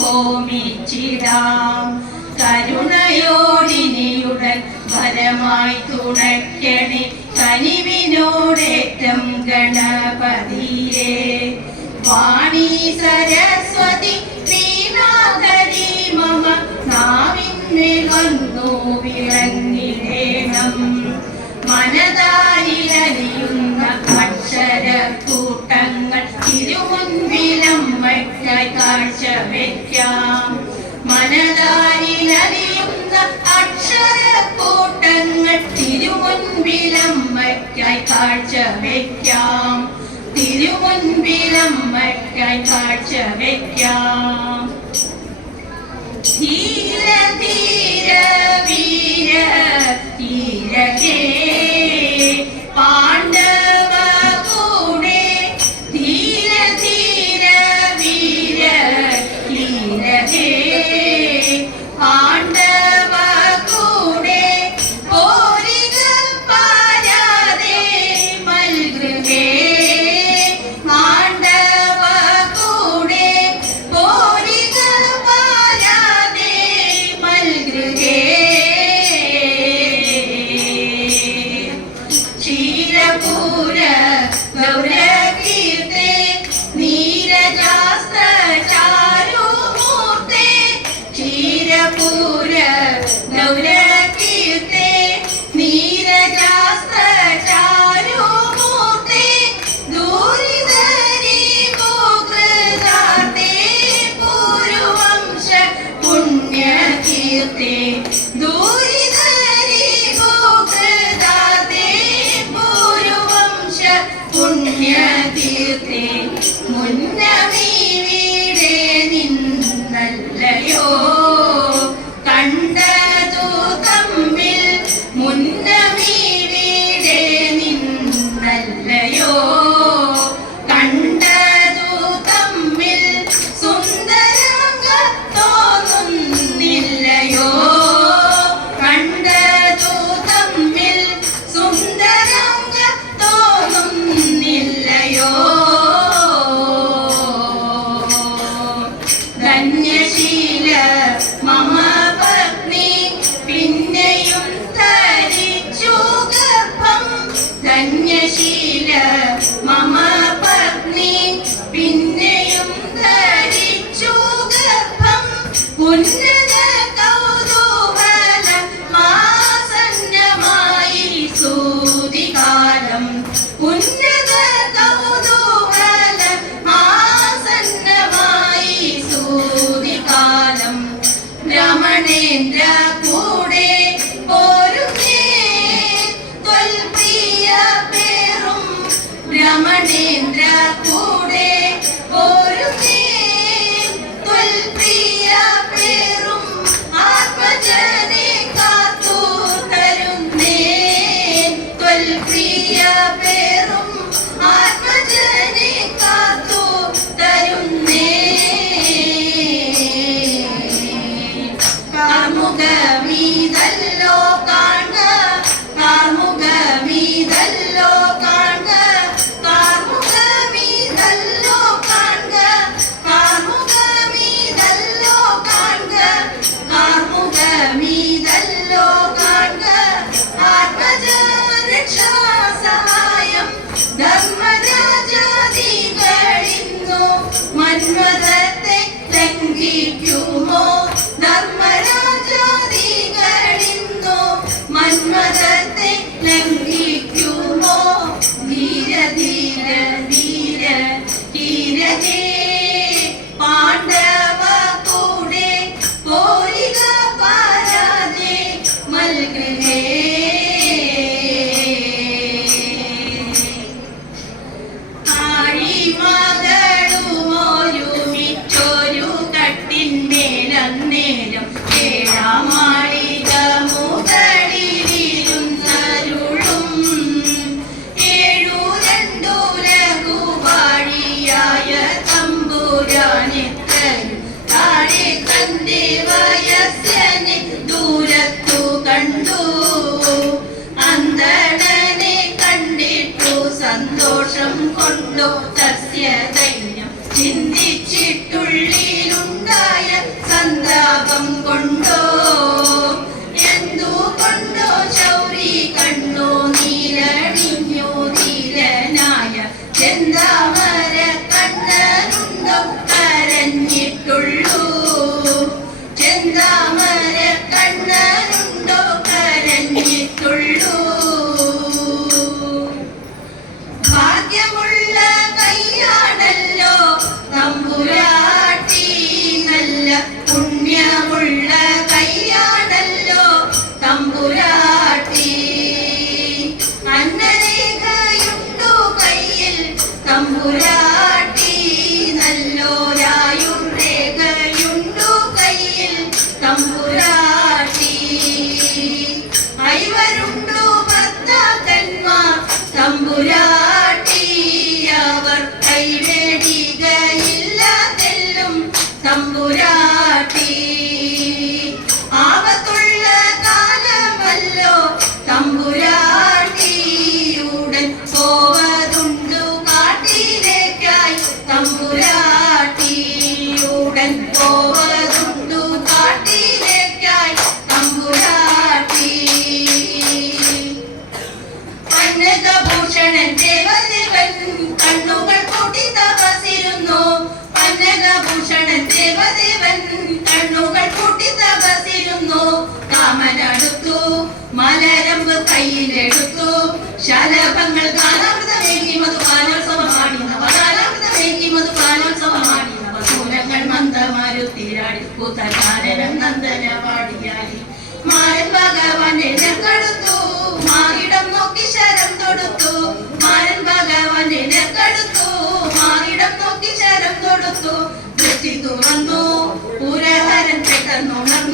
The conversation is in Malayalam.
ഹോമിച്ചിടാം. കരുണയോടിനിയുടൻ ഫലമായി തുണയ്ക്കണേ കനിവിനോടേറ്റം ഗണപതിയെ. വാണി സരസ്വതി വീണാധരി മമ നാവിന്മേൽ വന്നു വിളങ്ങിടേണം. മനതാരിലലിയുന്ന അക്ഷരക്കൂട്ടങ്ങൾ തിരുമുൻപിലമ്മയ്ക്കായി കാഴ്ച വയ്ക്കാം. മനതാരിലലിയുന്ന അക്ഷരക്കൂട്ടങ്ങൾ തിരുമുൻപിലമ്മയ്ക്കായി കാഴ്ച വയ്ക്കാം. തിരുമുൻപിലമ്മയ്ക്കായി കാഴ്ച വയ്ക്കാം. ധീര ധീര വീര ധീര ഹേ പാണ്ഡവ കൂടെ. ധീര ധീര വീര ധീര ഹേ പാണ്ഡവ കൂടെ. പോരിക പാരാതെ മൽഗൃഹേ പാണ്ഡവ കൂടെ. പോരിക പാരാതെ മൽഗൃഹേ. ക്ഷീരപൂര ഗൗരകീർത്തെ നീരജാസ്ത്ര ചാരുമൂർത്തെ. ക്ഷീരപൂര ഗൗരകീർത്തെ നീരജാസ്ത്ര ചാരുമൂർത്തെ. ദൂരിതരി ഭൂകൃതാർത്തെ പൂരുവംശ പുണ്യകീർത്തെ. ദൂരിതരി ഭൂകൃതാർത്തെ പൂരുവംശ പുണ്യകീർത്തെ. മുന്നമീ വീടേ നിന്നല്ലയോ കണ്ടതു തമ്മിൽ. മുന്നമീ വീടേ നിന്നല്ലയോ കണ്ടതു തമ്മിൽ. സുന്ദരംഗ തോന്നുന്നില്ലയോ കണ്ടതു തമ്മിൽ. സുന്ദരംഗ തോന്നുന്നില്ലയോ. ധന്യശീല മമ പത്നി പിന്നെയും ധരിച്ചു ഗർഭം. ധന്യശീല മമ പത്നി പിന്നെയും ധരിച്ചു ഗർഭം. ഉന്നത കൗതൂഹല മാസന്നമായി സൂതികാലം. ഉന്നത കൗതൂഹല മാസന്നമായി സൂതികാലം. രമണേന്ദ്ര കൂടെ പോരുന്നേ ത്വൽപ്രിയ പേറും. രമണേന്ദ്ര കൂടെ പോരുന്നേ ത്വൽപ്രിയ പേറും. തമ്പുരാട്ടി. ആപത്തുള്ള കാലമല്ലോ തമ്പുരാട്ടി, ഉടൻ പോവതുണ്ടു കാട്ടിലേക്കായി തമ്പുരാട്ടി, ഉടൻ പോവതുണ്ടു കാട്ടിലേക്കായി തമ്പുരാട്ടി. പന്നകഭൂഷണൻ ദേവദേവൻ കണ്ണുകൾ പൂട്ടി തപസിരുന്നു, പന്നകഭൂഷണൻ ദേവദേവൻ കണ്ണുകൾ പൂട്ടി തപസിരുന്നു. കാമനടുത്തു മലരമ്പ് കയ്യിലെടുത്തു, ശലഭങ്ങൾ ഗാനാമൃതമേകി മധുപാലോത്സവമാടി, നവഗാനാമൃതമേകി മധുപാലോത്സവമാടി. നവസൂരങ്ങൾ മന്ദമാരുത്തിരാടി, കൂത്തകാനനം നന്ദനവാടിയായി. മാരൻ ഭഗവാന്റെ നെക്കടുത്തു, മാറിടം നോക്കി ശരം തൊടുത്തു, മാരൻ ഭഗവാന്റെ നെക്കടുത്തു, മാറിടം നോക്കി ശരം തൊടുത്തു. ദൃഷ്ടി തുറന്നു പുരഹരൻ പെട്ടെന്നുണർന്നു,